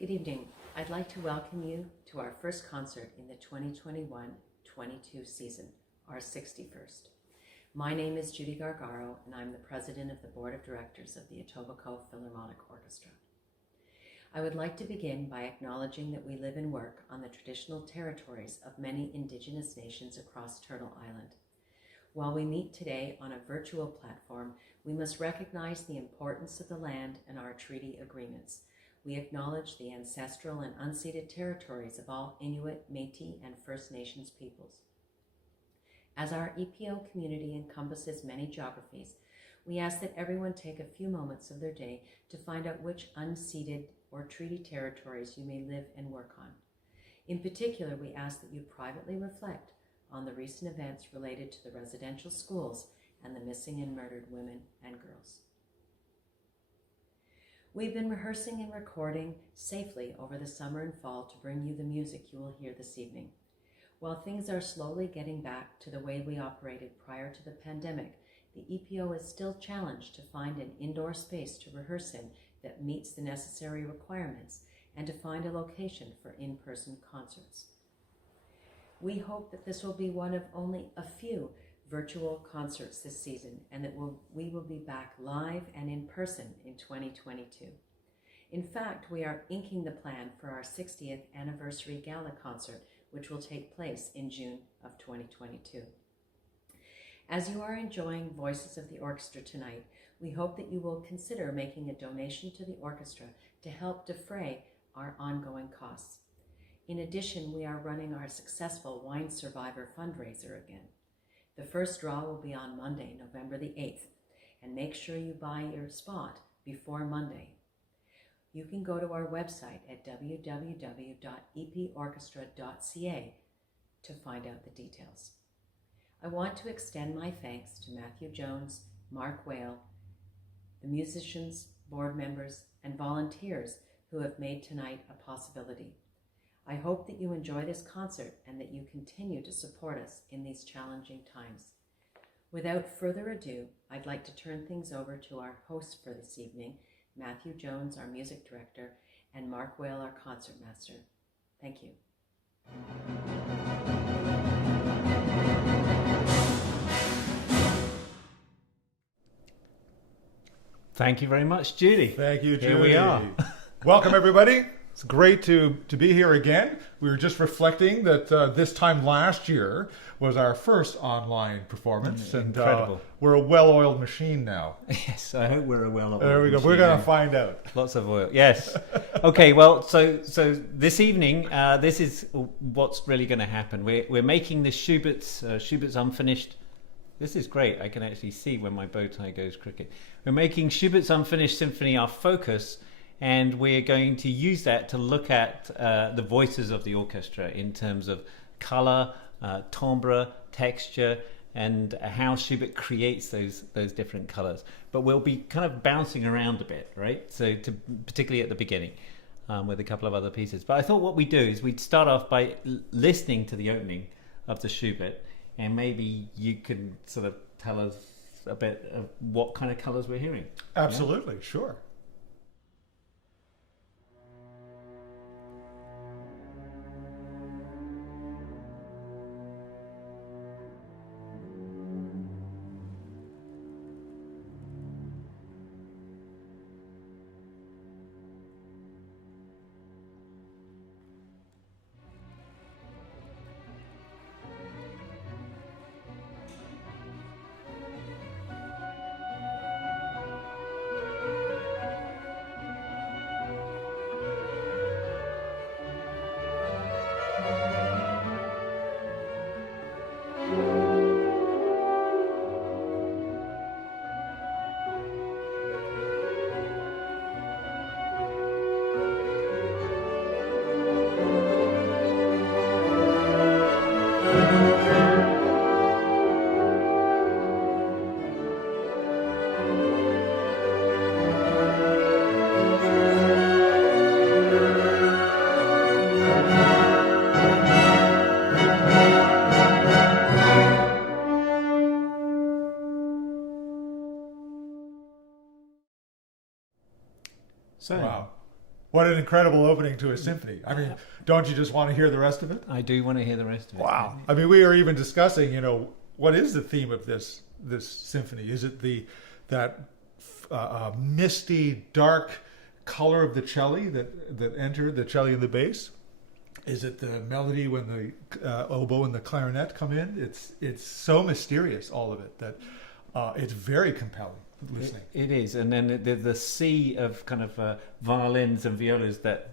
Good evening. I'd like to welcome you to our first concert in the 2021-22 season, our 61st. My name is Judy Gargaro, and I'm the president of the board of directors of the Etobicoke Philharmonic Orchestra. I would like to begin by acknowledging that we live and work on the traditional territories of many Indigenous nations across Turtle Island. While we meet today on a virtual platform, we must recognize the importance of the land and our treaty agreements. We acknowledge the ancestral and unceded territories of all Inuit, Métis, and First Nations peoples. As our EPO community encompasses many geographies, we ask that everyone take a few moments of their day to find out which unceded or treaty territories you may live and work on. In particular, we ask that you privately reflect on the recent events related to the residential schools and the missing and murdered women and girls. We've been rehearsing and recording safely over the summer and fall to bring you the music you will hear this evening. While things are slowly getting back to the way we operated prior to the pandemic, the EPO is still challenged to find an indoor space to rehearse in that meets the necessary requirements and to find a location for in-person concerts. We hope that this will be one of only a few virtual concerts this season and that we will be back live and in person in 2022. In fact, we are inking the plan for our 60th anniversary gala concert, which will take place in June of 2022. As you are enjoying Voices of the Orchestra tonight, we hope that you will consider making a donation to the orchestra to help defray our ongoing costs. In addition, we are running our successful Wine Survivor fundraiser again. The first draw will be on Monday, November the 8th, and make sure you buy your spot before Monday. You can go to our website at www.eporchestra.ca to find out the details. I want to extend my thanks to Matthew Jones, Mark Whale, the musicians, board members, and volunteers who have made tonight a possibility. I hope that you enjoy this concert and that you continue to support us in these challenging times. Without further ado, I'd like to turn things over to our hosts for this evening, Matthew Jones, our music director, and Mark Whale, our concertmaster. Thank you. Thank you very much, Judy. Thank you, Judy. Here we are. Welcome, everybody. It's great to be here again. We were just reflecting that this time last year was our first online performance. Incredible. And we're a well-oiled machine now. Yes, I hope we're a well-oiled There we go. machine. We're going to find out. Lots of oil. Yes. Okay, well, so this evening, this is what's really going to happen. We're making the Schubert's Unfinished. This is great. I can actually see when my bow tie goes crooked. We're making Schubert's Unfinished Symphony our focus, and we're going to use that to look at the voices of the orchestra in terms of color, timbre, texture, and how Schubert creates those different colors. But we'll be kind of bouncing around a bit, right? So particularly at the beginning with a couple of other pieces. But I thought what we'd do is we'd start off by listening to the opening of the Schubert, and maybe you can sort of tell us a bit of what kind of colors we're hearing. Absolutely, yeah? Sure. So, wow. What an incredible opening to a symphony. I mean, don't you just want to hear the rest of it? I do want to hear the rest of it. Wow. I mean, we are even discussing, what is the theme of this symphony? Is it that misty, dark color of the cello that entered, the cello and the bass? Is it the melody when the oboe and the clarinet come in? It's so mysterious, all of it, that it's very compelling listening. It is, and then the sea of kind of violins and violas that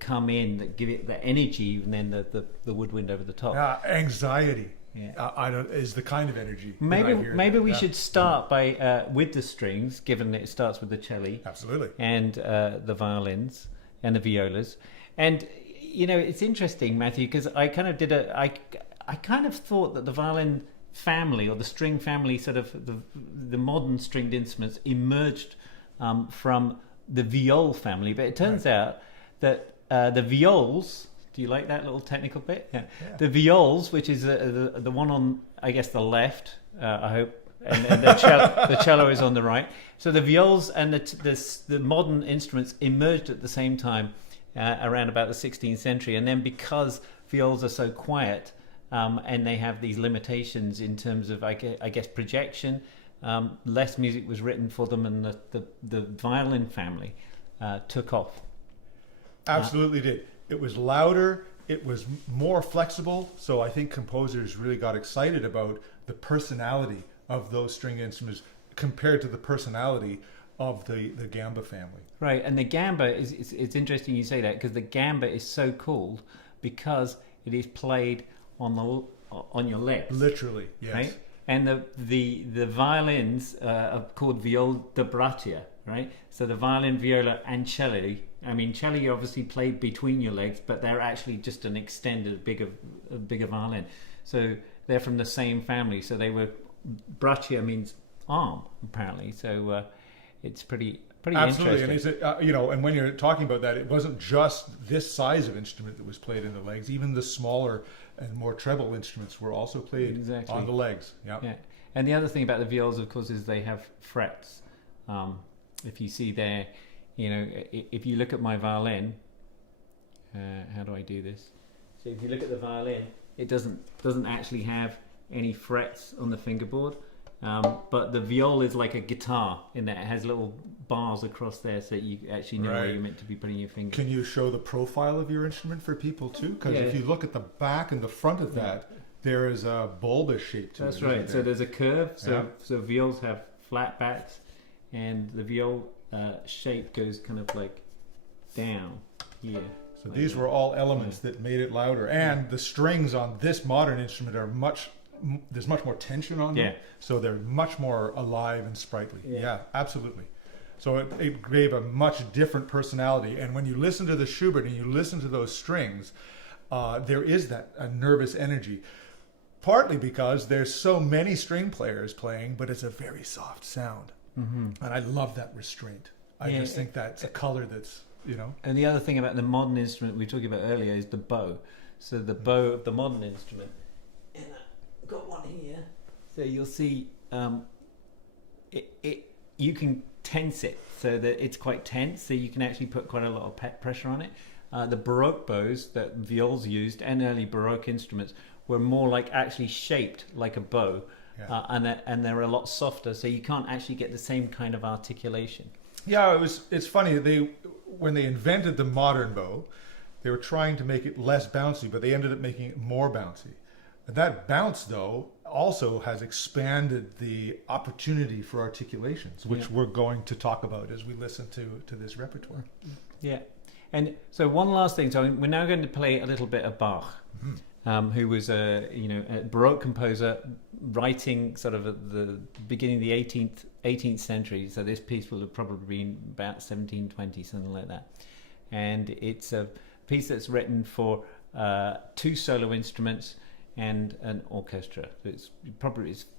come in, that give it the energy, and then the woodwind over the top. Anxiety. Yeah. Is the kind of energy. Maybe we should start by with the strings, given that it starts with the cello, absolutely, and the violins and the violas. And it's interesting, Matthew, because I kind of I kind of thought that the violin family, or the string family, sort of the modern stringed instruments, emerged from the viol family, but it turns out that the viols. Do you like that little technical bit? Yeah. The viols, which is the one on, I guess, the left, I hope, and the cello is on the right. So the viols and the modern instruments emerged at the same time, around about the 16th century. And then because viols are so quiet, and they have these limitations in terms of, I guess, projection, less music was written for them, and the violin family took off. Absolutely did. It was louder, it was more flexible, so I think composers really got excited about the personality of those string instruments compared to the personality of the gamba family. Right, and the gamba it's interesting you say that, because the gamba is so called because it is played on your legs. Literally, yes. Right? And the violins are called viol da braccia, right? So the violin, viola, and cello. I mean, cello you obviously play between your legs, but they're actually just an extended, bigger violin. So they're from the same family. So they were, braccia means arm, apparently. So it's pretty Absolutely. interesting. And is it, and when you're talking about that, it wasn't just this size of instrument that was played in the legs. Even the smaller and more treble instruments were also played on the legs. Yeah. And the other thing about the viols, of course, is they have frets. If you see there, if you look at my violin, how do I do this? So if you look at the violin, it doesn't actually have any frets on the fingerboard, but the viol is like a guitar in that it has little bars across there, so you actually know where you're meant to be putting your finger. Can you show the profile of your instrument for people too? Because if you look at the back and the front of that, there is a bulbous shape to it. That's right. So there's a curve. So viols have flat backs, and the viol shape goes kind of like down here. So these were all elements that made it louder, and the strings on this modern instrument are there's much more tension on them, so they're much more alive and sprightly. Yeah, absolutely. So it gave a much different personality, and when you listen to the Schubert and you listen to those strings, there is a nervous energy, partly because there's so many string players playing, but it's a very soft sound. And I love that restraint. I just think that's a color that's, And the other thing about the modern instrument we were talking about earlier is the bow. So the bow of the modern instrument, and I've got one here. So you'll see you can tense it so that it's quite tense, so you can actually put quite a lot of pressure on it. The Baroque bows that viols used and early Baroque instruments were more like actually shaped like a bow. And they're a lot softer, so you can't actually get the same kind of articulation. Yeah, it's funny. When they invented the modern bow, they were trying to make it less bouncy, but they ended up making it more bouncy. And that bounce, though, also has expanded the opportunity for articulations, which we're going to talk about as we listen to this repertoire. Yeah, and so one last thing. So we're now going to play a little bit of Bach. Who was a Baroque composer writing sort of at the beginning of the 18th century. So this piece will have probably been about 1720, something like that. And it's a piece that's written for 2 solo instruments and an orchestra. So it's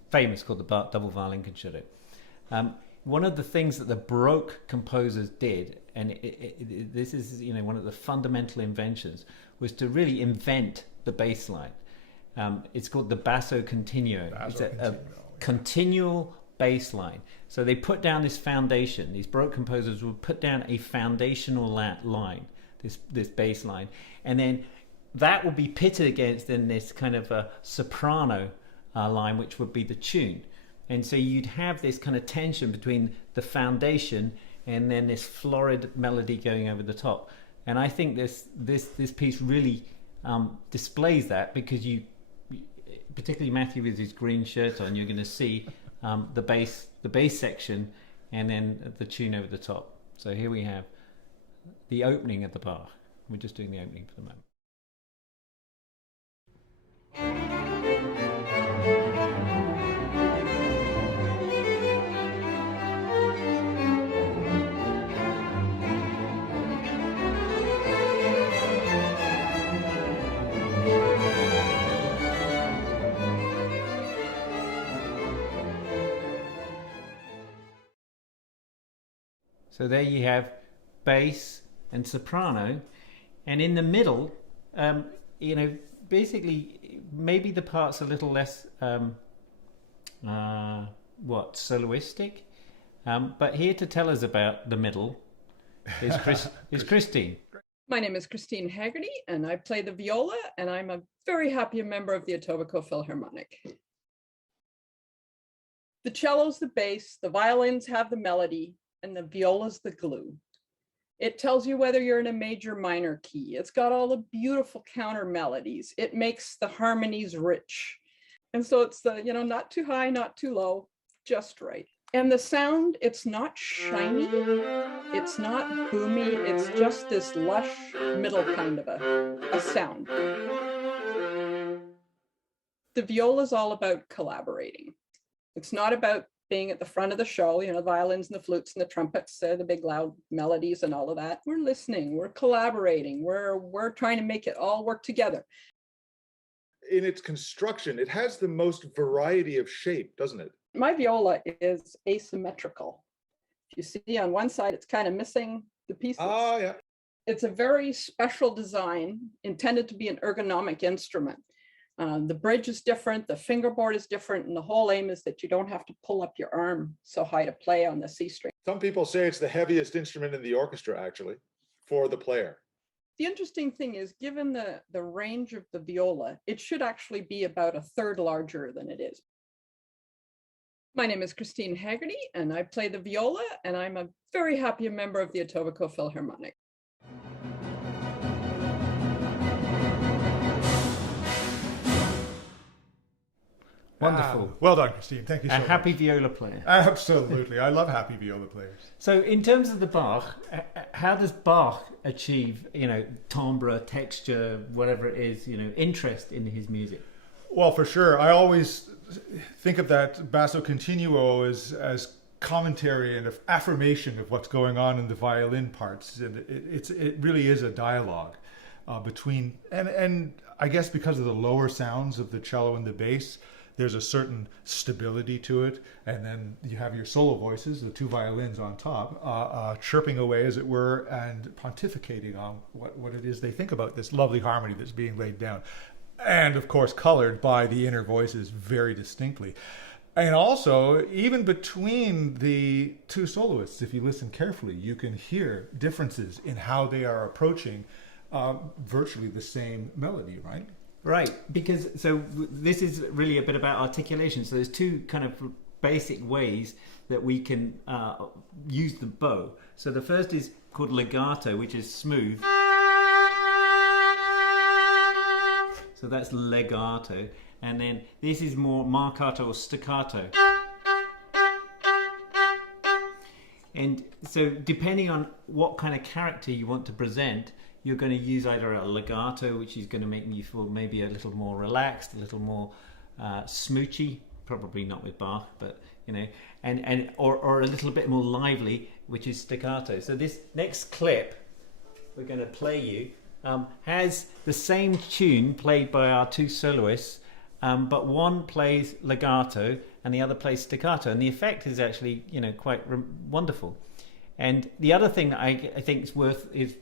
famous, called the Bach Double Violin Concerto. One of the things that the Baroque composers did, and this is one of the fundamental inventions, was to really invent the bass line. It's called the basso continuo. It's a continual bass line. So they put down this foundation. These Baroque composers would put down a foundational line, this bass line, and then that will be pitted against then this kind of a soprano line, which would be the tune. And so you'd have this kind of tension between the foundation and then this florid melody going over the top. And I think this piece really displays that, because you, particularly Matthew with his green shirt on, you're going to see the bass section and then the tune over the top. So here we have the opening of the Bach. We're just doing the opening for the moment. So there you have bass and soprano, and in the middle, basically maybe the part's a little less soloistic, but here to tell us about the middle is Christine. My name is Christine Haggarty, and I play the viola, and I'm a very happy member of the Etobicoke Philharmonic. The cello's the bass, the violins have the melody, and the viola's the glue. It tells you whether you're in a major minor key. It's got all the beautiful counter melodies. It makes the harmonies rich. And so it's the, not too high, not too low, just right. And the sound, it's not shiny, it's not boomy, it's just this lush middle kind of a sound. The viola is all about collaborating. It's not about being at the front of the show, the violins and the flutes and the trumpets, the big loud melodies and all of that. We're listening, we're collaborating, we're trying to make it all work together. In its construction, it has the most variety of shape, doesn't it? My viola is asymmetrical. You see on one side, it's kind of missing the pieces. Oh, yeah. It's a very special design intended to be an ergonomic instrument. The bridge is different, the fingerboard is different, and the whole aim is that you don't have to pull up your arm so high to play on the C string. Some people say it's the heaviest instrument in the orchestra, actually, for the player. The interesting thing is, given the range of the viola, it should actually be about a third larger than it is. My name is Christine Haggarty, and I play the viola, and I'm a very happy member of the Etobicoke Philharmonic. Wonderful. Well done, Christine. Thank you so much. A happy viola player. Absolutely. I love happy viola players. So in terms of the Bach, how does Bach achieve, timbre, texture, whatever it is, interest in his music? Well, for sure. I always think of that basso continuo as commentary and affirmation of what's going on in the violin parts. And it really is a dialogue between, and I guess because of the lower sounds of the cello and the bass, there's a certain stability to it, and then you have your solo voices, the two violins on top, chirping away, as it were, and pontificating on what it is they think about this lovely harmony that's being laid down. And, of course, colored by the inner voices very distinctly. And also, even between the two soloists, if you listen carefully, you can hear differences in how they are approaching virtually the same melody, right? Right, because this is really a bit about articulation. So there's two kind of basic ways that we can use the bow. So the first is called legato, which is smooth. So that's legato. And then this is more marcato or staccato. And so depending on what kind of character you want to present, you're going to use either a legato, which is going to make you feel maybe a little more relaxed, a little more smoochy, probably not with Bach, but or a little bit more lively, which is staccato. So this next clip we're going to play you has the same tune played by our two soloists, but one plays legato and the other plays staccato, and the effect is actually quite wonderful. And the other thing that I think is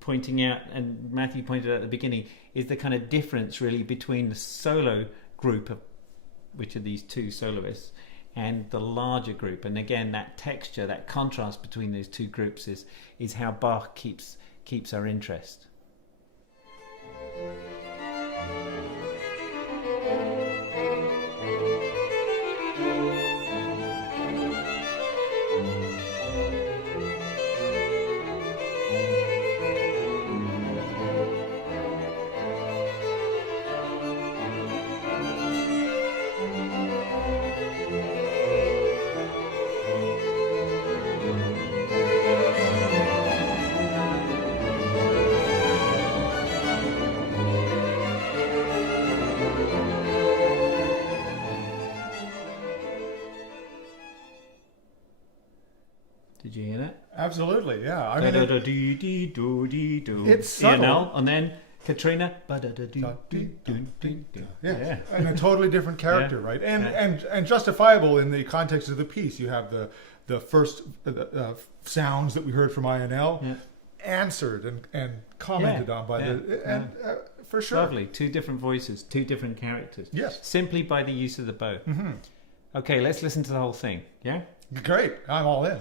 pointing out, and Matthew pointed out at the beginning, is the kind of difference really between the solo group, which are these two soloists, and the larger group. And again, that texture, that contrast between those two groups is how Bach keeps our interest. Did you hear that? Absolutely, yeah. I mean, it's subtle. Ionel, and then Katrina. Yeah, and a totally different character, right? And justifiable in the context of the piece. You have the first sounds that we heard from Ionel answered and commented on by for sure. Lovely. Two different voices, two different characters. Yes. Simply by the use of the bow. Mm-hmm. Okay, let's listen to the whole thing. Yeah? Great. I'm all in.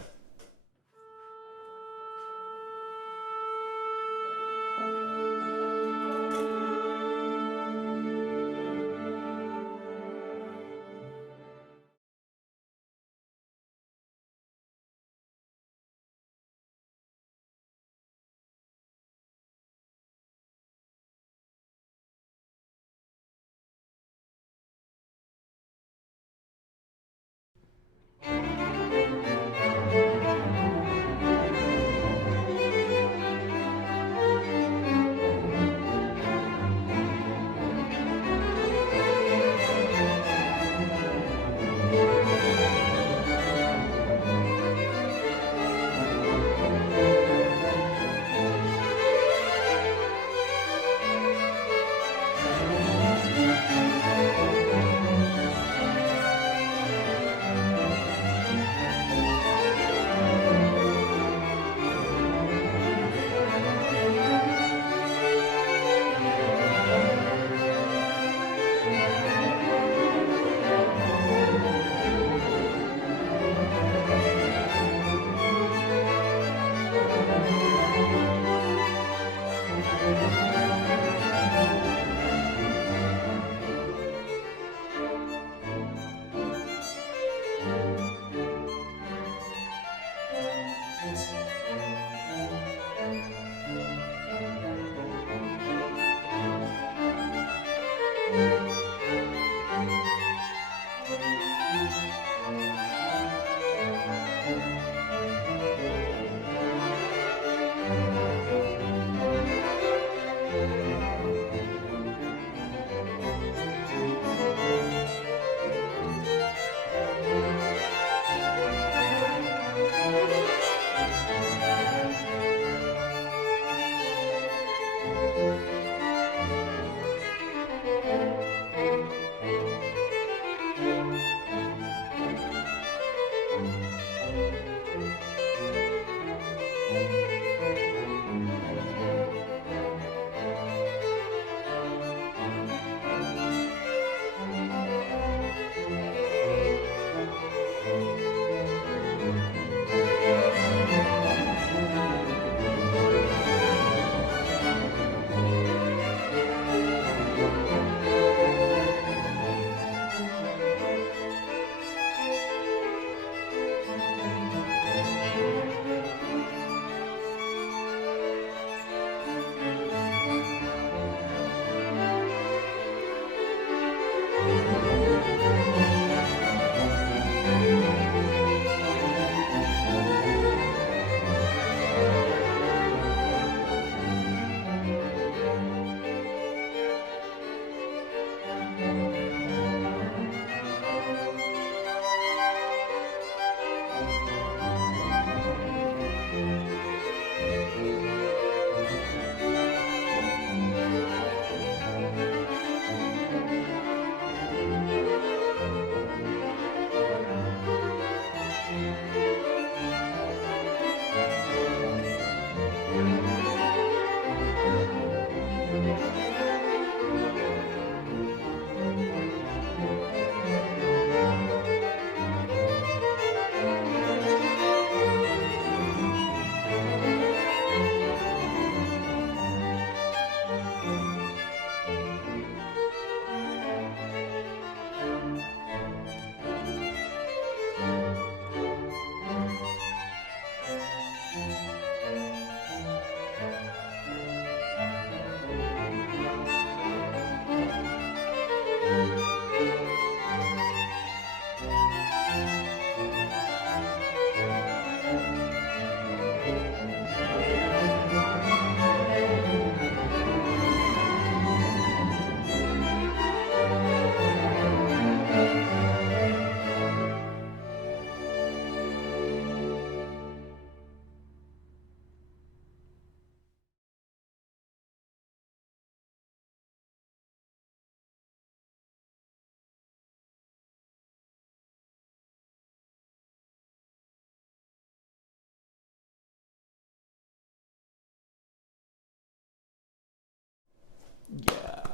Yeah.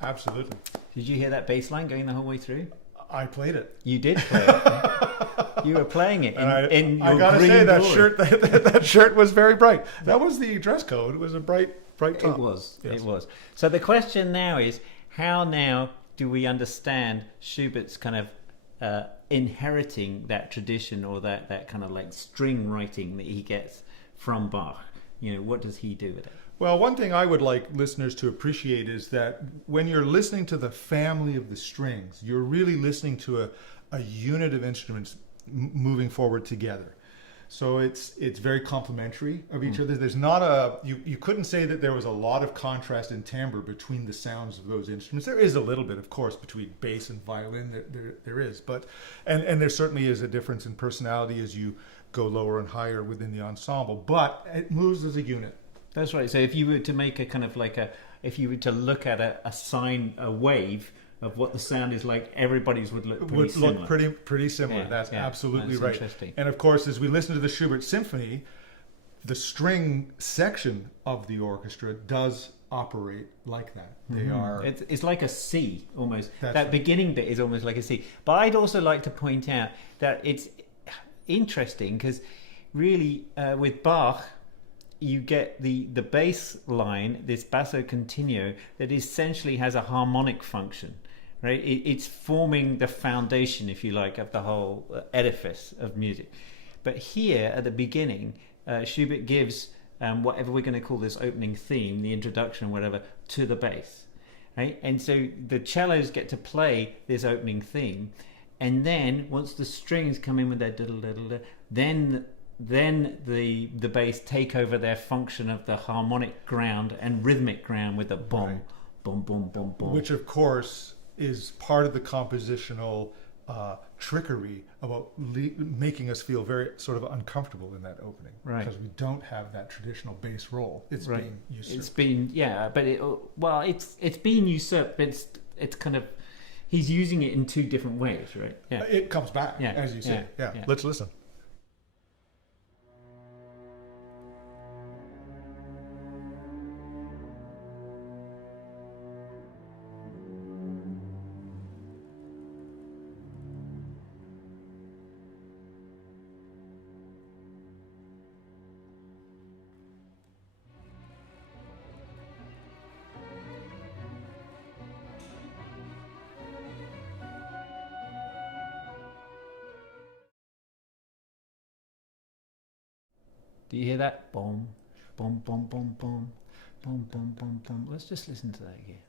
Absolutely. Did you hear that bass line going the whole way through? I played it. You did play it. You were playing it in your I gotta green say that glory. shirt that shirt was very bright. That was the dress code. It was a bright top. It was. Yes. It was. So the question now is, how now do we understand Schubert's kind of inheriting that tradition, or that kind of like string writing that he gets from Bach? You know, what does he do with it? Well, one thing I would like listeners to appreciate is that when you're listening to the family of the strings, you're really listening to a unit of instruments moving forward together. So it's very complementary of each other. There's not you couldn't say that there was a lot of contrast in timbre between the sounds of those instruments. There is a little bit, of course, between bass and violin. There is, but and there certainly is a difference in personality as you go lower and higher within the ensemble. But it moves as a unit. That's right. So if you were to make a kind of like if you were to look at a wave of what the sound is like, everybody's would look pretty similar. Look pretty similar. Yeah, that's absolutely that's right. interesting. And of course, as we listen to the Schubert Symphony, the string section of the orchestra does operate like that. They are. It's like a C almost. That's That right. beginning bit is almost like a C. But I'd also like to point out that it's interesting because really with Bach, you get the bass line, this basso continuo, that essentially has a harmonic function, right? It's forming the foundation, if you like, of the whole edifice of music. But here at the beginning, Schubert gives whatever we're going to call this opening theme, the introduction, whatever, to the bass, right? And so the cellos get to play this opening theme, and then once the strings come in with their diddle-diddle, then the bass take over their function of the harmonic ground and rhythmic ground with the boom, Right. boom, boom, boom, boom. Which, of course, is part of the compositional trickery about making us feel very sort of uncomfortable in that opening. Right. Because we don't have that traditional bass role. It's Right. being usurped. It's been, yeah, but it's been usurped, but it's kind of, he's using it in two different ways, right? Yeah. It comes back, Yeah, as you say. yeah, Yeah. yeah. Let's listen. Do you hear that? Boom, boom, boom, boom, boom, boom, boom, boom, boom. Let's just listen to that again.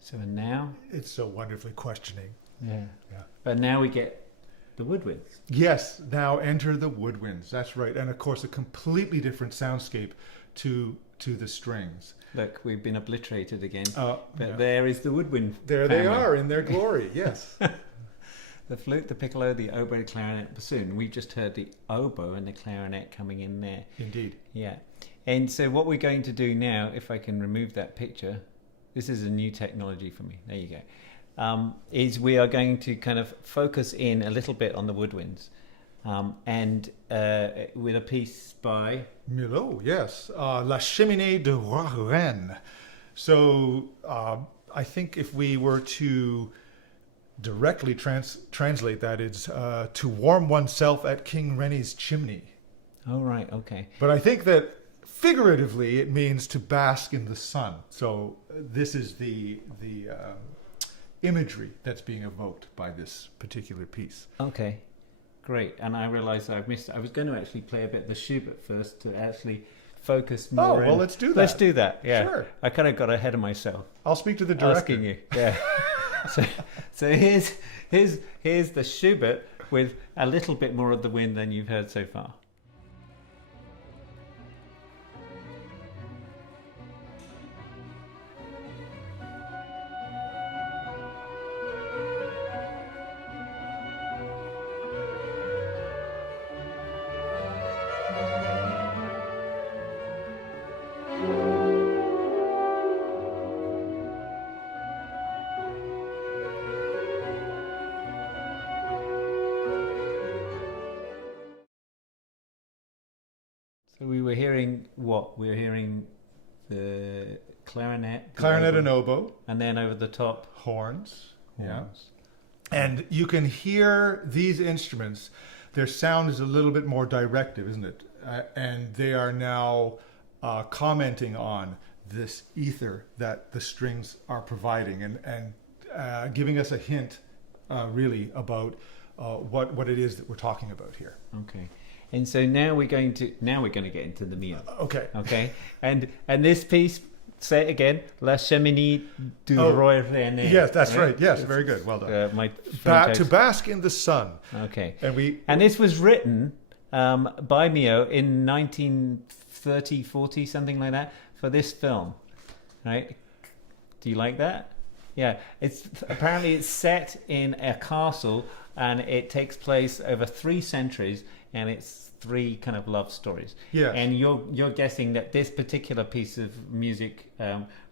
So now, It's so wonderfully questioning. yeah. Yeah. But now we get the woodwinds. Yes, now enter the woodwinds. That's right. And of course, a completely different soundscape to the strings. Look, we've been obliterated again. But But there is the woodwind. there they family. are in their glory. Yes. The flute, the piccolo, the oboe, the clarinet, bassoon. We just heard the oboe and the clarinet coming in there. Indeed. Yeah. And so what we're going to do now, if I can remove that picture, this is a new technology for me. There you go. Is we are going to kind of focus in a little bit on the woodwinds. And with a piece by... Milhaud, yes. La Cheminee de Rennes. So I think if we were to directly translate that, it's to warm oneself at King Rene's chimney. Oh, right, okay. But I think that figuratively it means to bask in the sun. So this is the imagery that's being evoked by this particular piece. Okay, great. And I realised I've missed... I was going to actually play a bit of the Schubert first to actually focus more Oh, well, in. let's do that. Let's do that, yeah. Sure. I kind of got ahead of myself. I'll speak to the director. Asking you, yeah. so here's the Schubert with a little bit more of the wind than you've heard so far. So we were hearing what? We were hearing the clarinet. And oboe. And then over the top, Horns. Yeah. horns. And you can hear these instruments, their sound is a little bit more directive, isn't it? And they are now commenting on this ether that the strings are providing and giving us a hint really about what it is that we're talking about here. Okay. And so now we're going to get into the meal. Okay. Okay. And this piece, say it again, La Cheminee du Roi Renee. Yes, that's right. Yes, very good. Well done. My To bask in the sun. Okay. And this was written by Milhaud in 1930, 40, something like that, for this film, right? Do you like that? Yeah. Apparently it's set in a castle, and it takes place over 3 centuries, and it's 3 kind of love stories. Yes. And you're guessing that this particular piece of music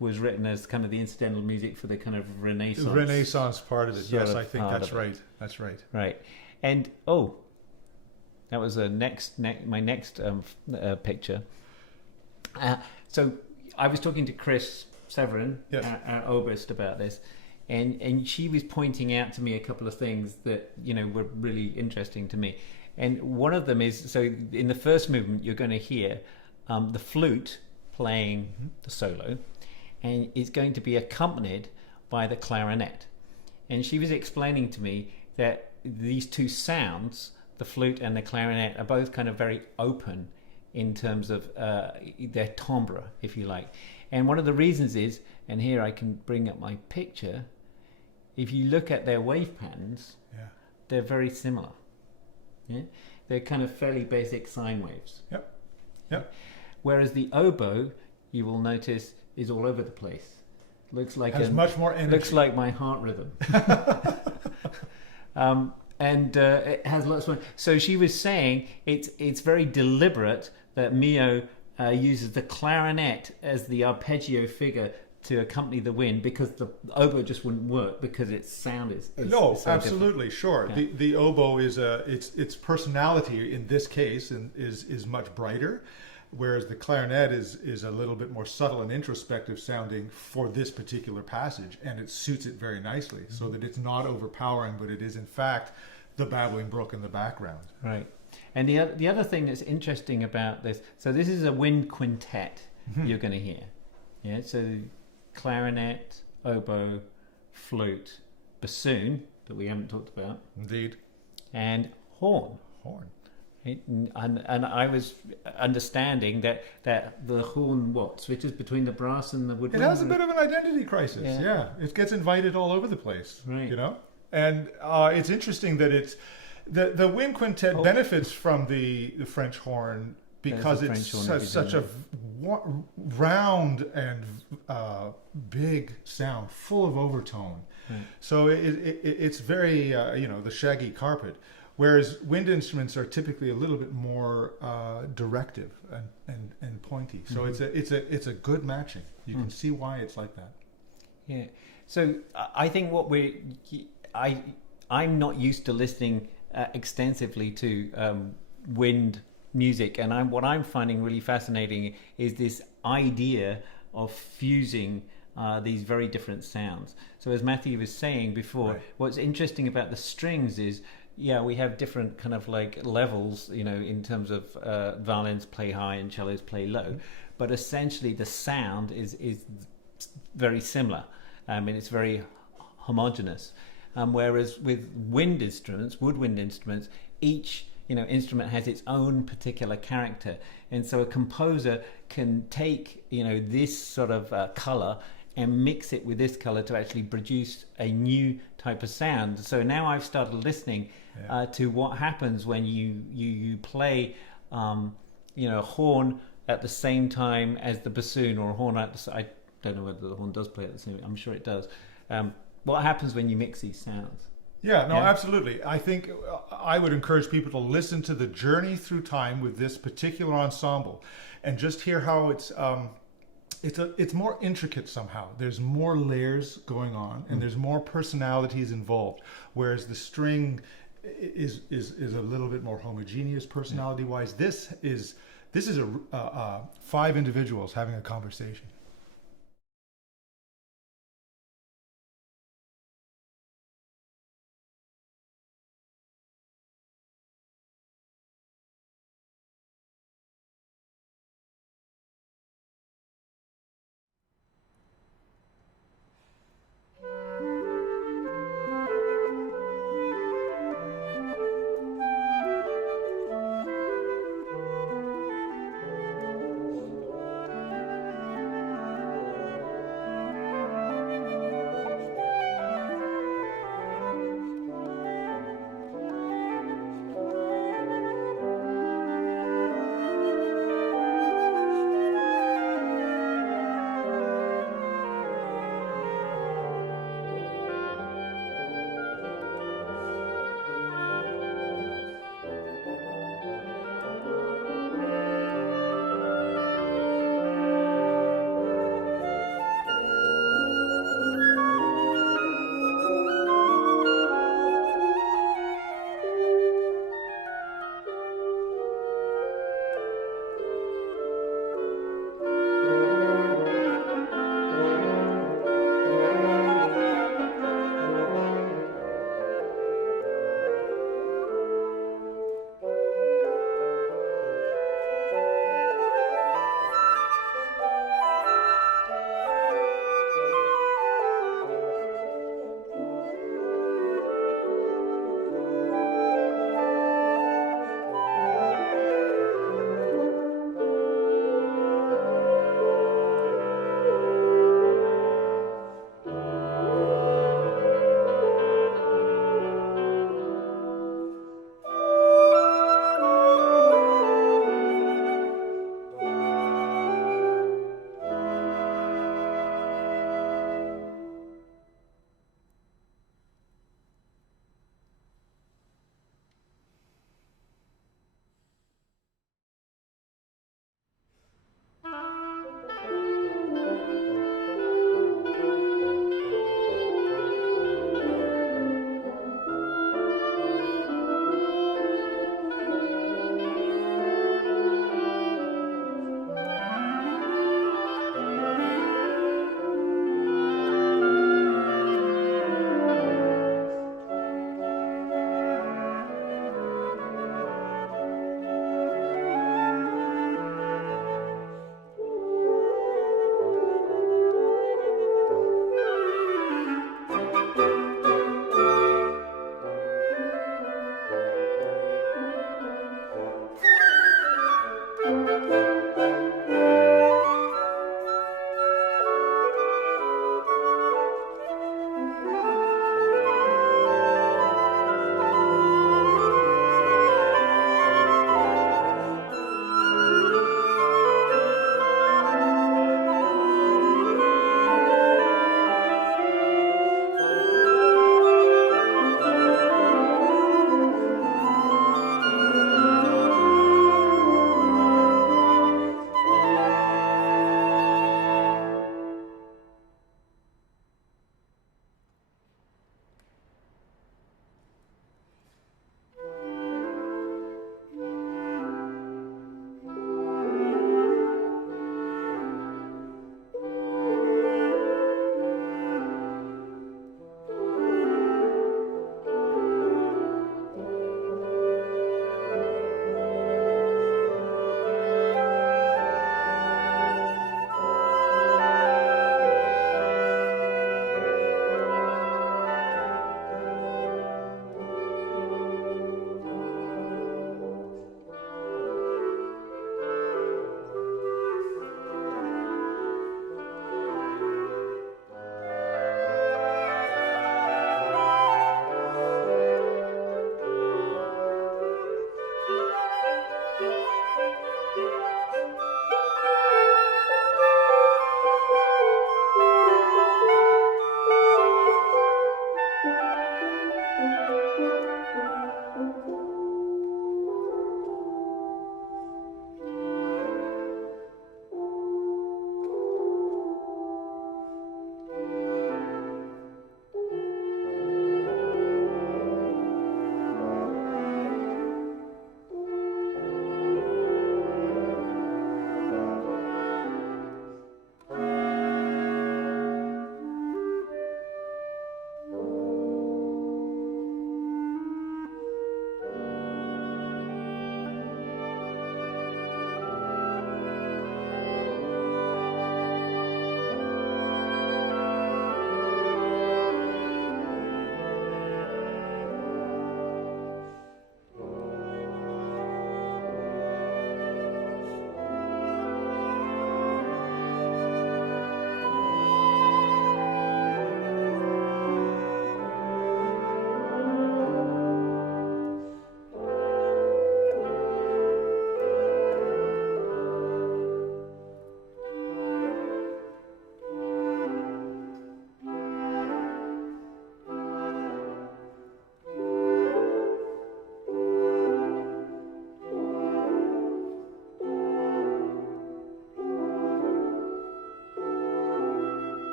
was written as kind of the incidental music for the kind of Renaissance. The Renaissance part of it. Yes, I think that's of it. right. That's right. Right. And that was my next picture. So I was talking to Chris Sewerin, Yes. our oboist, about this, and she was pointing out to me a couple of things that were really interesting to me. And one of them is, so in the first movement you're going to hear the flute playing the solo, and it's going to be accompanied by the clarinet. And she was explaining to me that these 2 sounds, the flute and the clarinet, are both kind of very open in terms of their timbre, if you like. And one of the reasons is, and here I can bring up my picture, if you look at their wave patterns, they're very similar. Yeah? They're kind of fairly basic sine waves. Yep. Whereas the oboe, you will notice, is all over the place. Looks like Has much more energy. Looks like my heart rhythm. And it has lots more. So she was saying it's very deliberate that Milhaud uses the clarinet as the arpeggio figure to accompany the wind, because the oboe just wouldn't work because its sound is no, so absolutely, different. sure. Yeah. The oboe is its personality in this case is much brighter, whereas the clarinet is a little bit more subtle and introspective sounding for this particular passage, and it suits it very nicely, so that it's not overpowering, but it is in fact the babbling brook in the background. Right. And the other thing that's interesting about this, so this is a wind quintet you're going to hear. Yeah, so clarinet, oboe, flute, bassoon, that we haven't talked about. Indeed. And horn. Right? And I was understanding that the horn, switches between the brass and the woodwind? It has a bit of an identity crisis, Yeah. It gets invited all over the place, Right. And it's interesting that it's... The wind quintet benefits from the French horn because it's such a round and big sound, full of overtone. Right. So it's very, the shaggy carpet. Whereas wind instruments are typically a little bit more directive and pointy. So it's a good matching. You can see why it's like that. Yeah. So I think I'm not used to listening extensively to wind music, and what I'm finding really fascinating is this idea of fusing these very different sounds. So as Matthew was saying before, right. What's interesting about the strings is, we have different kind of like levels, in terms of violins play high and cellos play low, but essentially the sound is very similar. It's very homogeneous. Whereas with woodwind instruments, each instrument has its own particular character, and so a composer can take this sort of color and mix it with this color to actually produce a new type of sound. So now I've started listening to what happens when you play a horn at the same time as the bassoon, or a horn at the... I don't know whether the horn does play at the same... I'm sure it does. What happens when you mix these sounds? Absolutely. I think I would encourage people to listen to the journey through time with this particular ensemble, and just hear how it's more intricate somehow. There's more layers going on, and there's more personalities involved. Whereas the string is a little bit more homogeneous personality-wise. This is This is 5 individuals having a conversation.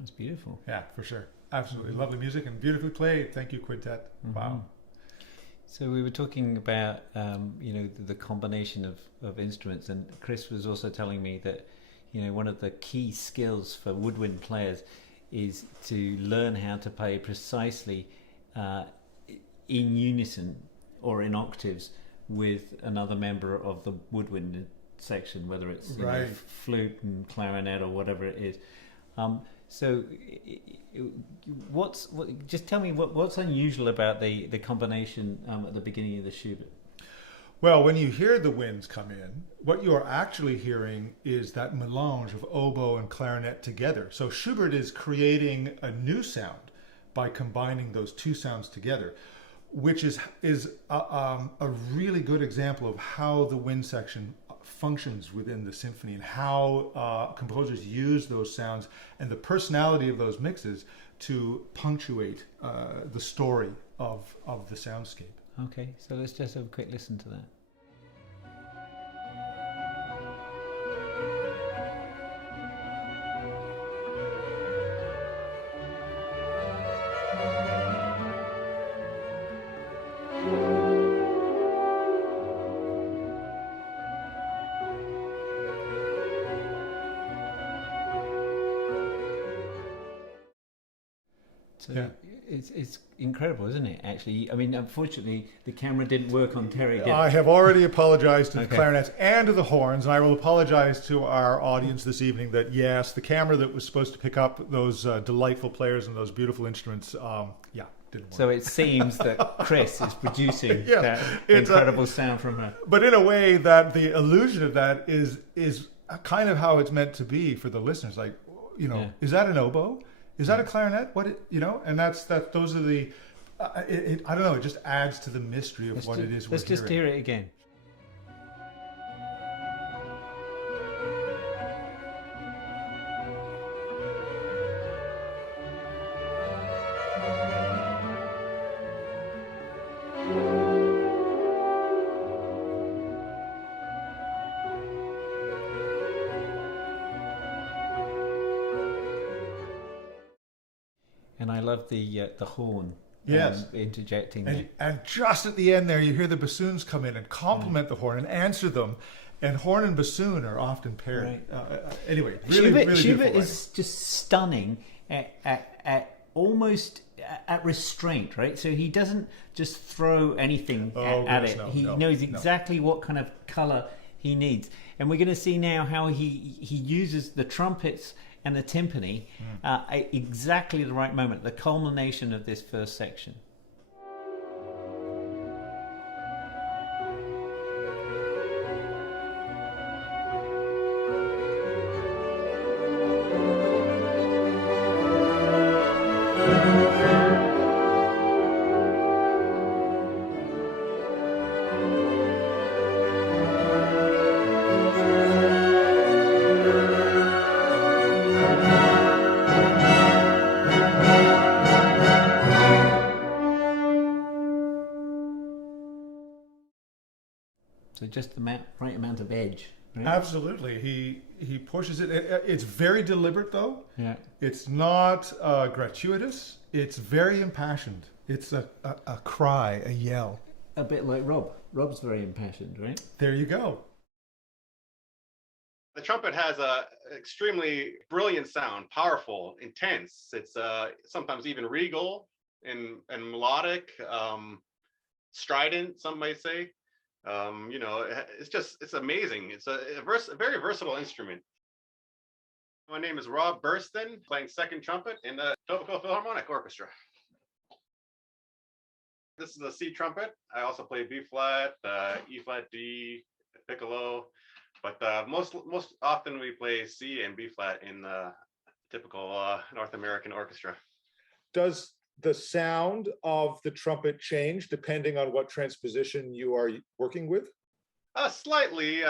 That's beautiful. Yeah, for sure. Absolutely lovely music and beautifully played. Thank you, quintet. Wow. So we were talking about the combination of instruments, and Chris was also telling me that one of the key skills for woodwind players is to learn how to play precisely in unison or in octaves with another member of the woodwind section, whether it's flute and clarinet or whatever it is. So, just tell me what's unusual about the combination at the beginning of the Schubert? Well, when you hear the winds come in, what you are actually hearing is that melange of oboe and clarinet together. So Schubert is creating a new sound by combining those two sounds together, which is a really good example of how the wind section functions within the symphony and how composers use those sounds and the personality of those mixes to punctuate the story of the soundscape. Okay, so let's just have a quick listen to that. So it's incredible, isn't it? Actually, I mean, unfortunately, the camera didn't work on Terry. I have already apologized to the clarinets and to the horns, and I will apologize to our audience this evening that yes, the camera that was supposed to pick up those delightful players and those beautiful instruments, didn't work. So it seems that Chris is producing that incredible sound from her. But in a way, that the illusion of that is kind of how it's meant to be for the listeners. Like, is that an oboe? Is that a clarinet? And that's those are the. I don't know. It just adds to the mystery of it is. Let's just hear it again. And I love the horn. Yes, interjecting and just at the end there, you hear the bassoons come in and complement the horn and answer them. And horn and bassoon are often paired. Right. Anyway, really Schubert is just stunning at almost at restraint, right? So he doesn't just throw anything at it. He knows exactly what kind of color he needs. And we're going to see now how he uses the trumpets and the timpani at exactly the right moment, the culmination of this first section. So just the right amount of edge. Right? Absolutely, he pushes it. It's very deliberate, though. Yeah, it's not gratuitous. It's very impassioned. It's a cry, a yell. A bit like Rob. Rob's very impassioned, right? There you go. The trumpet has a extremely brilliant sound, powerful, intense. It's sometimes even regal and melodic, strident, some might say. It's amazing. It's a very versatile instrument. My name is Rob Burston, playing second trumpet in the Stoica Philharmonic Orchestra. This is a C trumpet. I also play B flat, E flat, D, piccolo, but most often we play C and B flat in the typical North American orchestra. Does the sound of the trumpet change depending on what transposition you are working with? Slightly.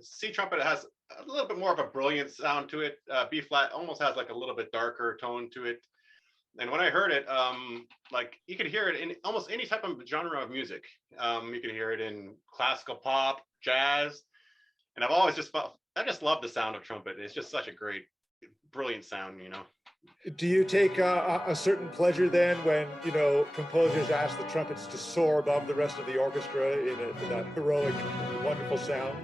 C trumpet has a little bit more of a brilliant sound to it. B flat almost has like a little bit darker tone to it. And when I heard it, like you could hear it in almost any type of genre of music. You could hear it in classical pop, jazz. And I just love the sound of trumpet. It's just such a great, brilliant sound, Do you take a certain pleasure then when, composers ask the trumpets to soar above the rest of the orchestra in that heroic, wonderful sound?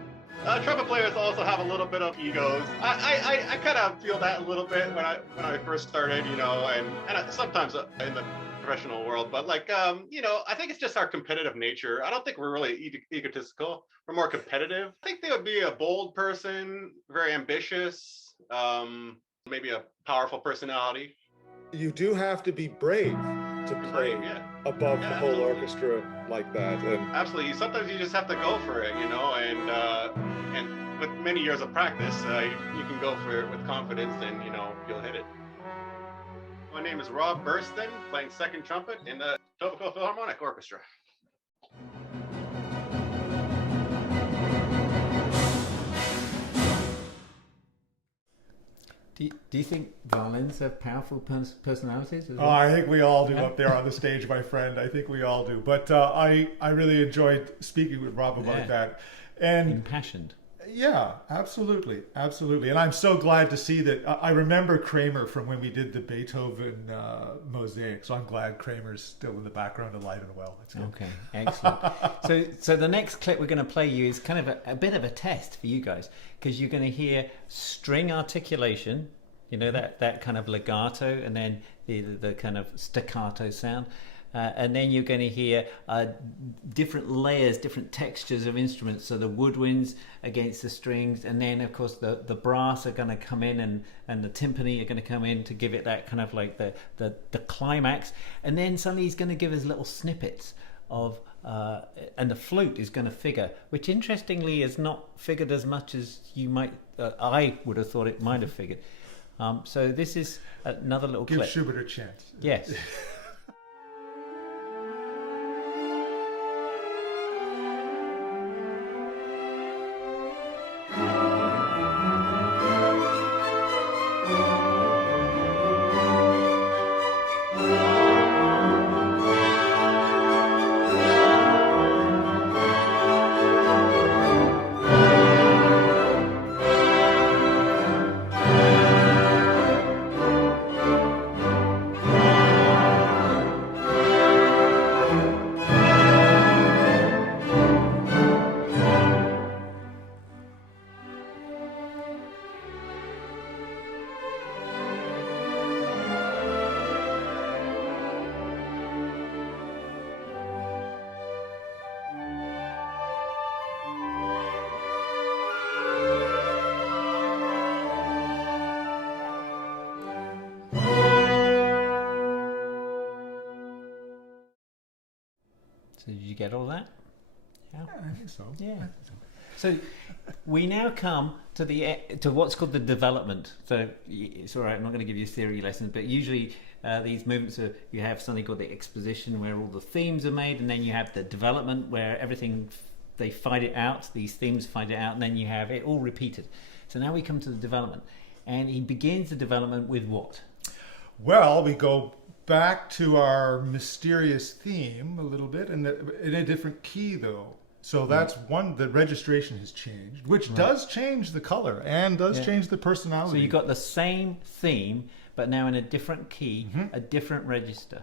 Trumpet players also have a little bit of egos. I kind of feel that a little bit when I first started, and sometimes in the professional world. But I think it's just our competitive nature. I don't think we're really egotistical. We're more competitive. I think they would be a bold person, very ambitious, maybe a powerful personality. You do have to be brave to play above the whole orchestra like that. And absolutely, sometimes you just have to go for it, and with many years of practice, you can go for it with confidence, and you'll hit it. My name is Rob Burston, playing second trumpet in the Stoica Philharmonic Orchestra. Do you think violins have powerful personalities as well? I think we all do up there on the stage, my friend. I think we all do. But I really enjoyed speaking with Rob about that. And impassioned. Yeah, absolutely. Absolutely. And I'm so glad to see that. I remember Kramer from when we did the Beethoven mosaic. So I'm glad Kramer's still in the background, alive and well. That's good. Okay, excellent. So the next clip we're going to play you is kind of a bit of a test for you guys, because you're going to hear string articulation, that kind of legato, and then the kind of staccato sound. And then you're going to hear different layers, different textures of instruments. So the woodwinds against the strings, and then of course the brass are going to come in, and the timpani are going to come in to give it that kind of like the climax. And then suddenly he's going to give us little snippets of, and the flute is going to figure, which interestingly is not figured as much as you might. I would have thought it might have figured. So this is another little clip. Give Schubert a chance. Yes. So did you get all that? Yeah, I think so. Yeah. So we now come to what's called the development. So it's all right, I'm not going to give you theory lessons, but usually these movements you have something called the exposition, where all the themes are made, and then you have the development, where everything, they fight it out, these themes fight it out, and then you have it all repeated. So now we come to the development, and he begins the development with what? Well, we go back to our mysterious theme a little bit, in a different key though. So that's one, the registration has changed, which does change the color and does change the personality. So you've got the same theme, but now in a different key, a different register.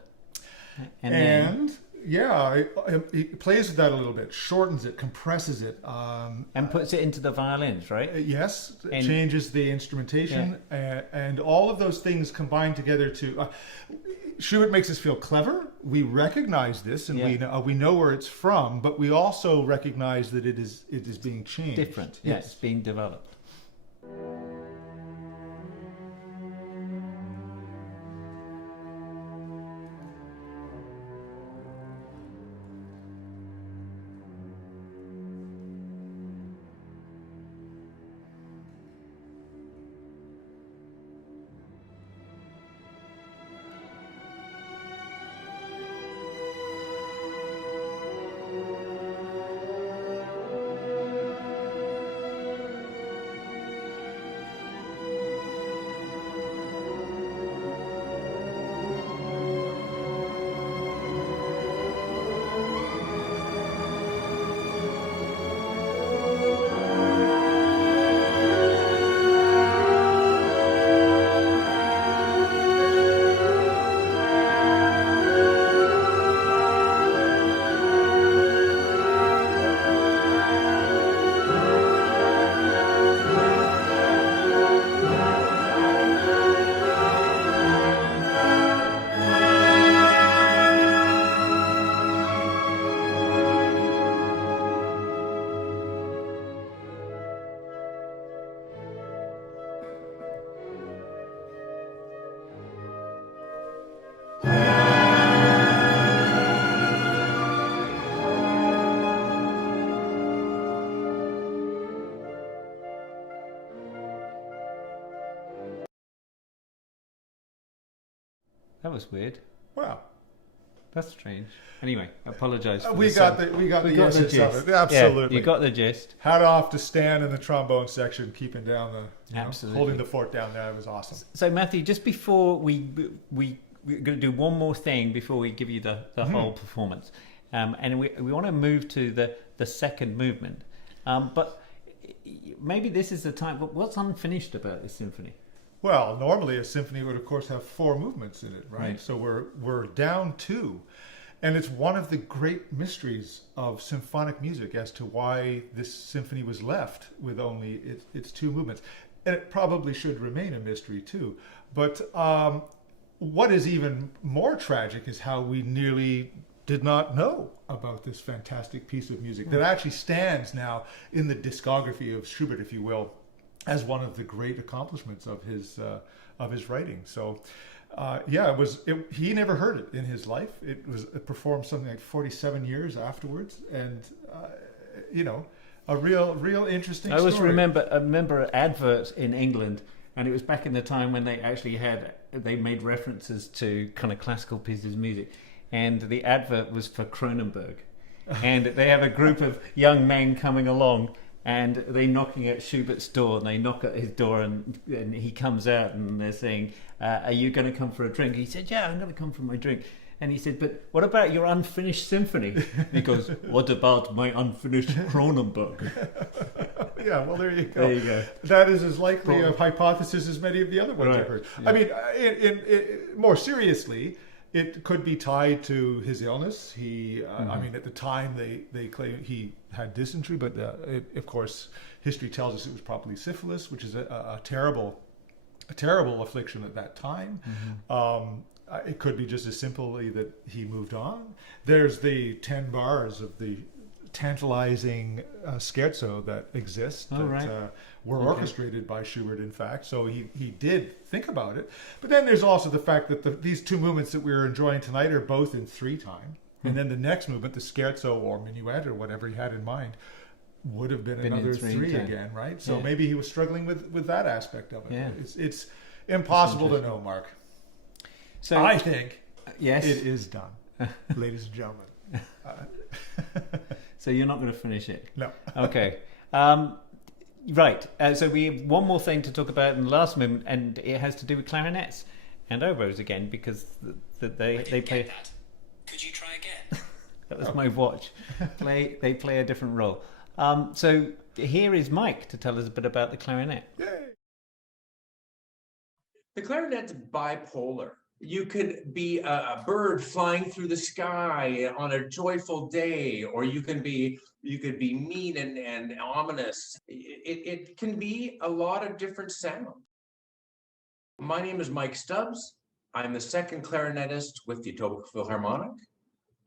And it plays with that a little bit, shortens it, compresses it. And puts it into the violins, right? Yes, it changes the instrumentation, and all of those things combine together to... Schubert makes us feel clever. We recognize this, and we know where it's from, but we also recognize that it is being changed. Different, yes, it's being developed. That was weird. Wow. That's strange. Anyway, I apologize. We got the essence gist. of it. Absolutely. Yeah, you got the gist. Hat off to Stan in the trombone section, keeping down Absolutely. holding the fort down there. It was awesome. So Matthew, just before we're going to do one more thing before we give you the whole performance, and we want to move to the second movement, but maybe this is the time. What's unfinished about this symphony? Well, normally a symphony would, of course, have 4 movements in it, right? Right. So we're down 2. And it's one of the great mysteries of symphonic music as to why this symphony was left with only its 2 movements. And it probably should remain a mystery, too. But what is even more tragic is how we nearly did not know about this fantastic piece of music that actually stands now in the discography of Schubert, if you will, as one of the great accomplishments of his writing. So, he never heard it in his life. It performed something like 47 years afterwards, and a real interesting. I always story. remember an advert in England, and it was back in the time when they made references to kind of classical pieces of music, and the advert was for Cronenberg, and they have a group of young men coming along. And they're knocking at Schubert's door, and they knock at his door, and he comes out, and they're saying, "Are you going to come for a drink?" He said, "Yeah, I'm going to come for my drink." And he said, "But what about your unfinished symphony?" And he goes, "What about my unfinished Cronenberg?" Yeah, well, there you go. There you go. That is as likely a hypothesis as many of the other ones I've heard. Yeah. I mean, in more seriously, it could be tied to his illness. I mean, at the time they claim he had dysentery, but of course, history tells us it was probably syphilis, which is a terrible affliction at that time. It could be just as simply that he moved on. There's the 10 bars of the tantalizing scherzo that exist that were orchestrated by Schubert, in fact. So he did think about it. But then there's also the fact that these 2 movements that we're enjoying tonight are both in 3 time. And then the next movement, the scherzo or minuet or whatever he had in mind, would have been another 3 again, right? So maybe he was struggling with that aspect of it. Yeah. It's impossible to know, Mark. So I think yes, it is done, ladies and gentlemen. So you're not going to finish it? No. Okay. Right. So we have one more thing to talk about in the last movement, and it has to do with clarinets and oboes again, because they play. That. Could you try again? That was my watch. They play a different role. So here is Mike to tell us a bit about the clarinet. Yay. The clarinet's bipolar. You could be a bird flying through the sky on a joyful day, or you could be mean and ominous. It can be a lot of different sound. My name is Mike Stubbs. I'm the 2nd clarinetist with the Etobicoke Philharmonic.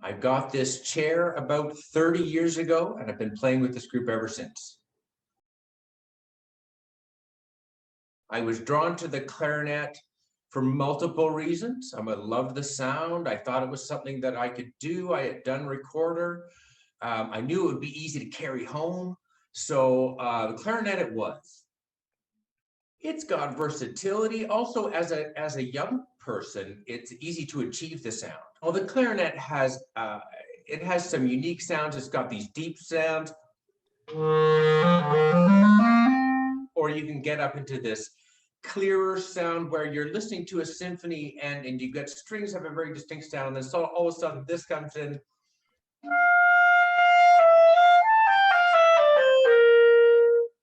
I got this chair about 30 years ago, and I've been playing with this group ever since. I was drawn to the clarinet for multiple reasons. I loved the sound. I thought it was something that I could do. I had done recorder. I knew it would be easy to carry home. So the clarinet it was. It's got versatility. Also, as a young person, it's easy to achieve the sound. Well, the clarinet has some unique sounds. It's got these deep sounds. Or you can get up into this clearer sound where you're listening to a symphony and you get strings have a very distinct sound, and then so all of a sudden this comes in.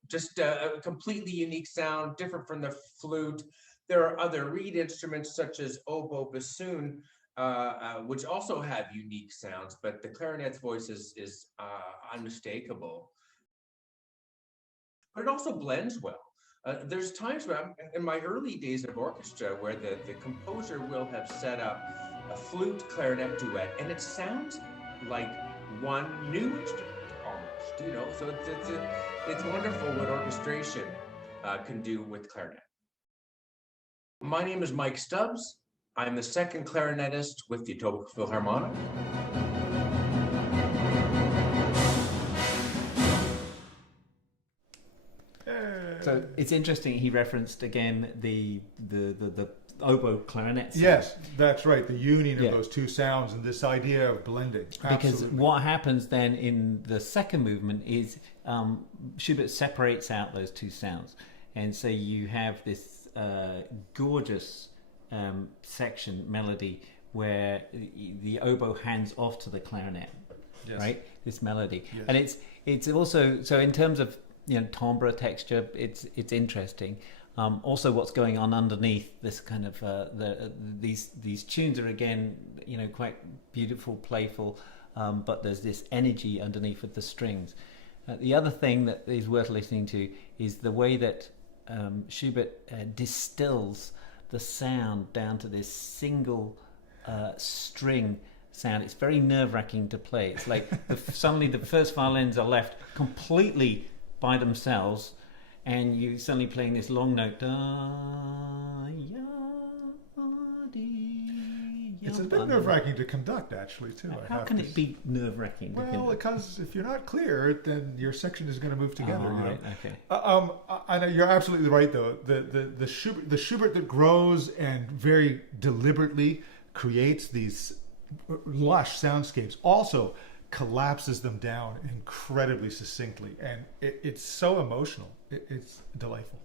Just a completely unique sound, different from the flute. There are other reed instruments such as oboe, bassoon, which also have unique sounds, but the clarinet's voice is unmistakable. But it also blends well. There's times where in my early days of orchestra where the composer will have set up a flute clarinet duet, and it sounds like one new instrument almost, so it's wonderful what orchestration can do with clarinet. My name is Mike Stubbs. I'm the 2nd clarinetist with the Etobicoke Philharmonic. So it's interesting. He referenced again the oboe clarinet sound. Yes, that's right. The union Yeah. of those two sounds and this idea of blending. Because Absolutely. what happens then in the second movement is Schubert separates out those two sounds, and so you have this gorgeous section melody where the oboe hands off to the clarinet, Yes. right? This melody, Yes. and it's also, so in terms of timbre texture, it's interesting. Also, what's going on underneath this kind of these tunes are again quite beautiful, playful, but there's this energy underneath with the strings. The other thing that is worth listening to is the way that Schubert distills the sound down to this single string sound. It's very nerve-wracking to play. It's like suddenly the first violins are left completely by themselves, and you suddenly playing this long note. It's a bit nerve-wracking to conduct, actually, too. How can it be nerve-wracking? Well, because if you're not clear, then your section is going to move together. Right, okay. I know you're absolutely right, though. The Schubert that grows and very deliberately creates these lush soundscapes also collapses them down incredibly succinctly, and it's so emotional. It's delightful.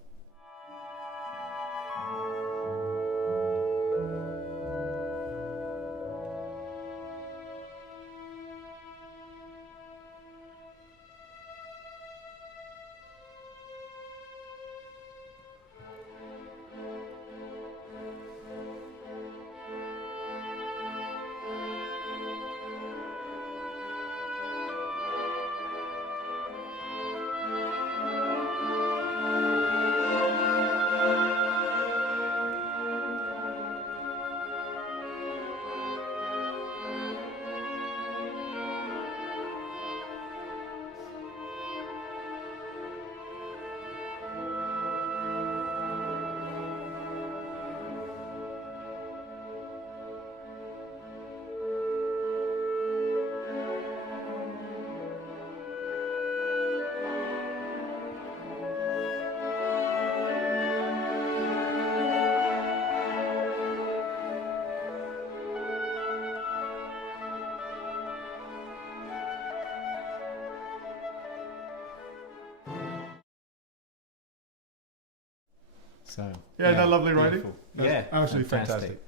So Isn't that lovely writing? beautiful. That's absolutely fantastic.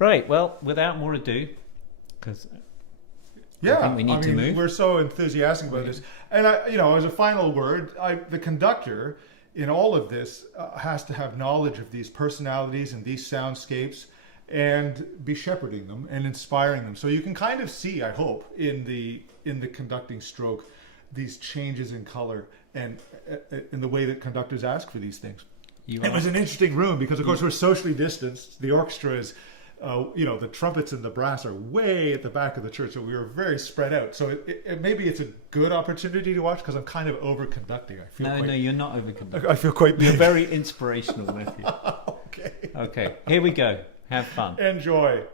Right, well, without more ado, because Yeah, I think we need to move. We're so enthusiastic about this, and as a final word, the conductor in all of this has to have knowledge of these personalities and these soundscapes, and be shepherding them and inspiring them. So you can kind of see, I hope, in the conducting stroke, these changes in color and in the way that conductors ask for these things. It was an interesting room because, of course, we're socially distanced. The orchestra is, the trumpets and the brass are way at the back of the church, so we were very spread out. So maybe it's a good opportunity to watch because I'm kind of over-conducting. No, you're not over-conducting. I feel quite... You're very inspirational, Matthew. Okay. Okay, here we go. Have fun. Enjoy.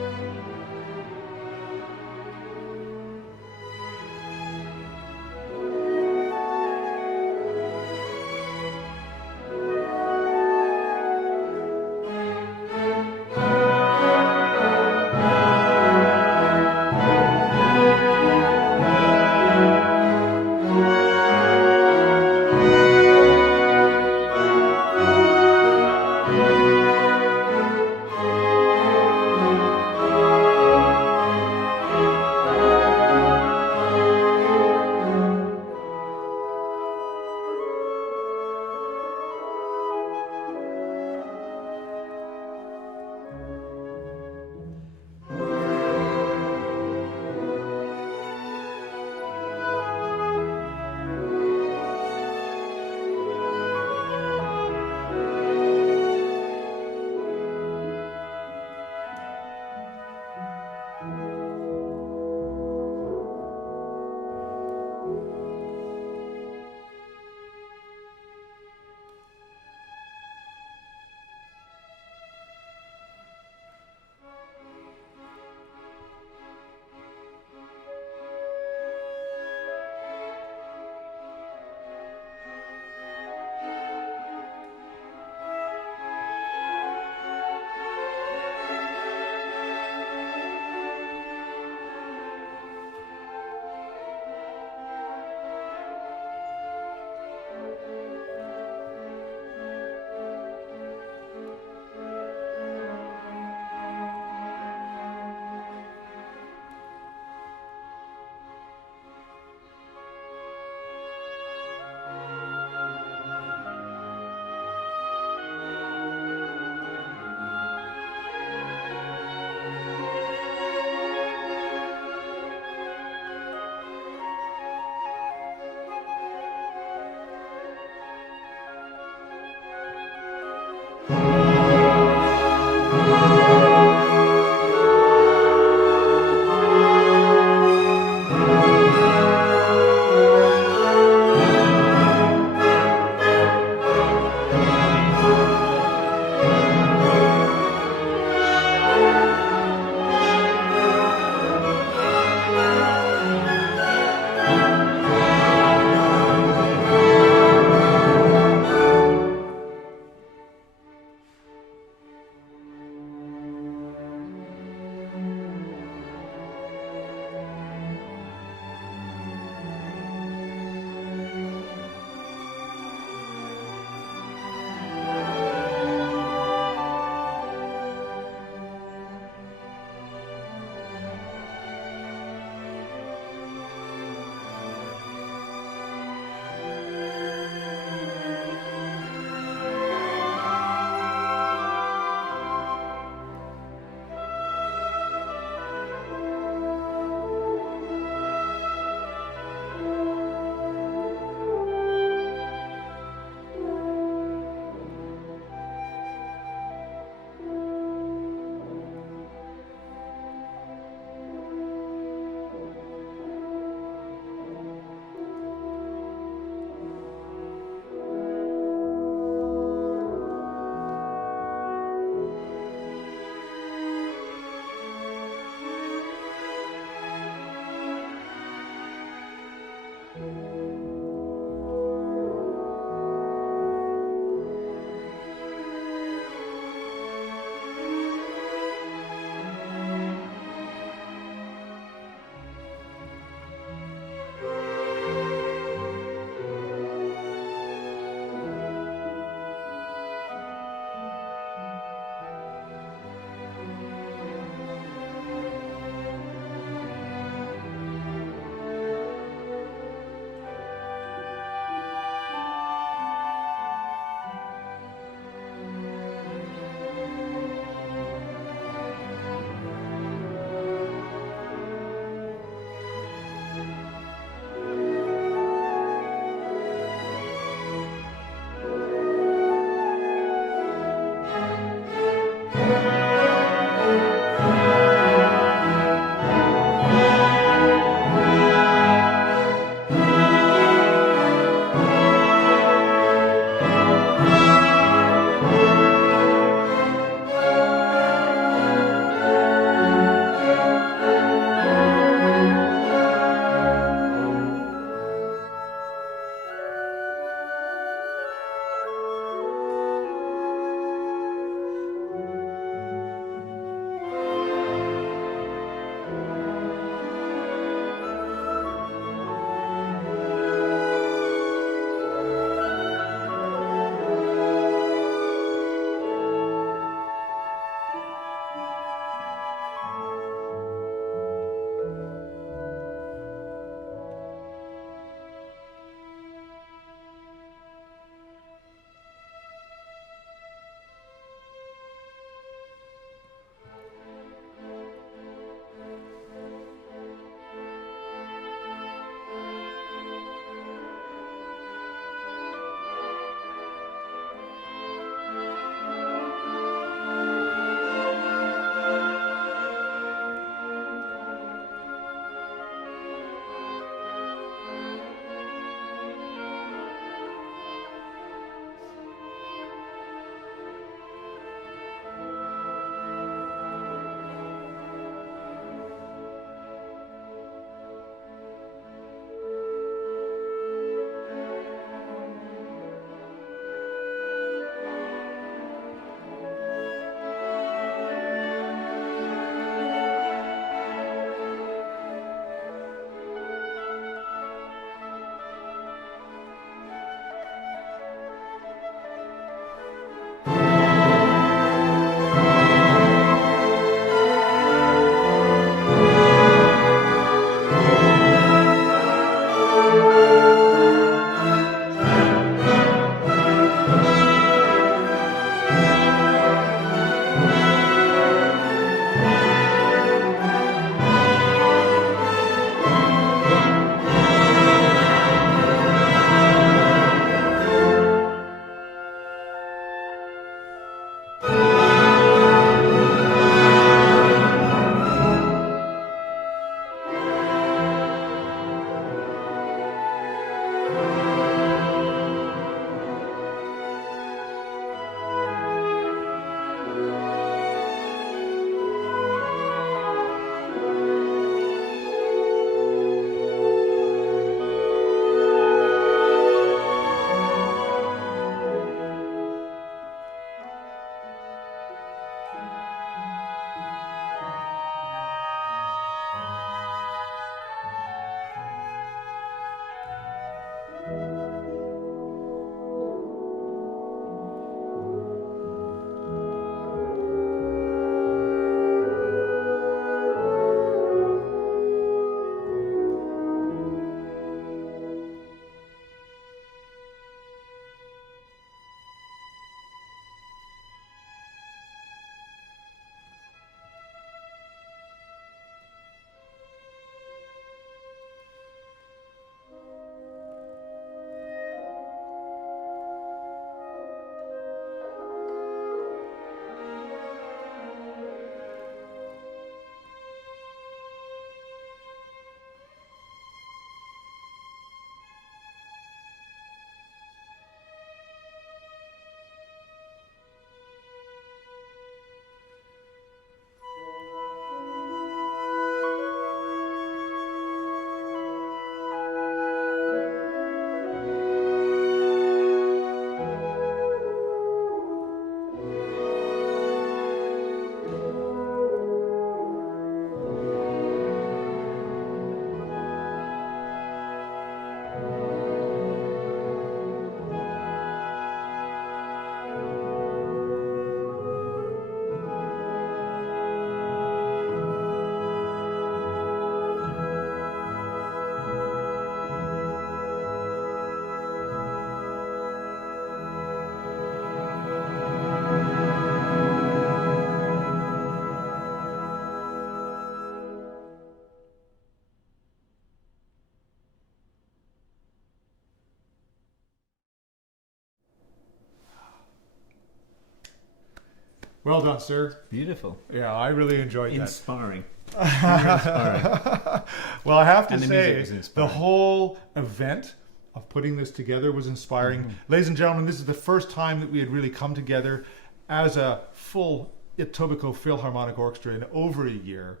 Well done, sir. Beautiful. Yeah, I really enjoyed that. Inspiring. Very inspiring. Well, I have to And the music was say, the inspiring. whole event of putting this together was inspiring. Ladies and gentlemen, this is the first time that we had really come together as a full Etobicoke Philharmonic Orchestra in over a year.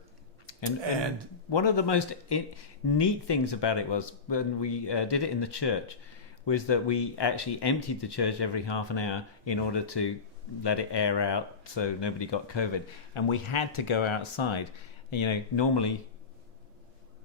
And one of the most neat things about it was when we did it in the church, was that we actually emptied the church every half an hour in order to let it air out so nobody got COVID. And we had to go outside. And, you know, normally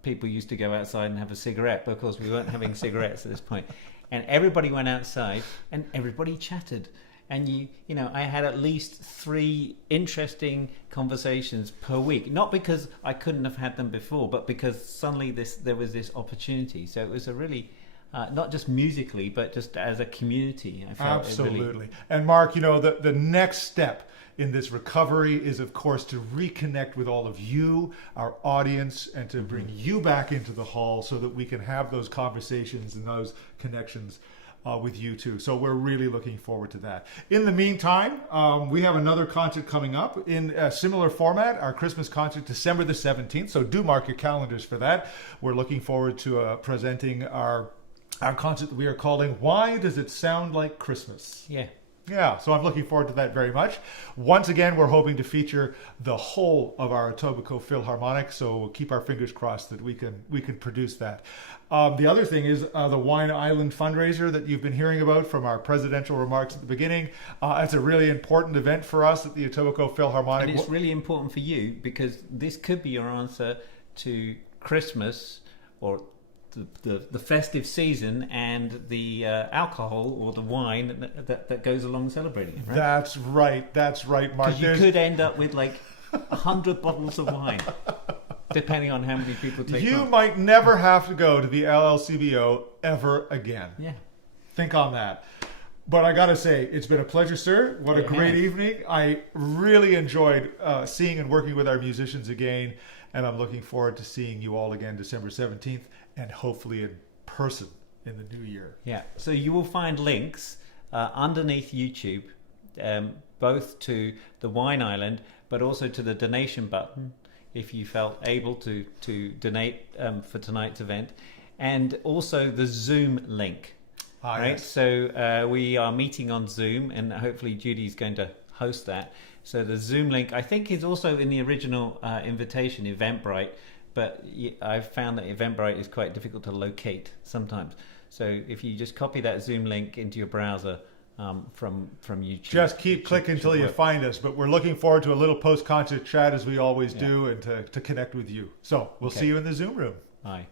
people used to go outside and have a cigarette, but of course we weren't having cigarettes at this point. And everybody went outside and everybody chatted. And you know, I had at least 3 interesting conversations per week. Not because I couldn't have had them before, but because suddenly there was this opportunity. So it was a really, not just musically, but just as a community. I felt Absolutely. It really... And Mark, you know, the next step in this recovery is, of course, to reconnect with all of you, our audience, and to bring you back into the hall so that we can have those conversations and those connections with you too. So we're really looking forward to that. In the meantime, we have another concert coming up in a similar format, our Christmas concert, December the 17th. So do mark your calendars for that. We're looking forward to presenting our concert that we are calling Why Does It Sound Like Christmas? Yeah, so I'm looking forward to that very much. Once again, we're hoping to feature the whole of our Etobicoke Philharmonic, so we'll keep our fingers crossed that we can produce that. The other thing is the Wine Island fundraiser that you've been hearing about from our presidential remarks at the beginning. It's a really important event for us at the Etobicoke Philharmonic. And it's really important for you because this could be your answer to Christmas or the festive season and the alcohol or the wine that goes along celebrating it, right? That's right, Mark. Because you could end up with like 100 bottles of wine, depending on how many people take You part. might never have to go to the LLCBO ever again. Yeah. Think on that. But I got to say, it's been a pleasure, sir. What a great evening. I really enjoyed seeing and working with our musicians again, and I'm looking forward to seeing you all again December 17th. And hopefully in person in the new year. Yeah, so you will find links underneath YouTube, both to the Wine Island, but also to the donation button, if you felt able to donate for tonight's event, and also the Zoom link. Right, yes. So we are meeting on Zoom, and hopefully Judy's going to host that. So the Zoom link, I think, is also in the original invitation, Eventbrite. But I've found that Eventbrite is quite difficult to locate sometimes. So if you just copy that Zoom link into your browser from YouTube. Just keep clicking until you find us. But we're looking forward to a little post-concert chat as we always do and to connect with you. So we'll see you in the Zoom room. Bye.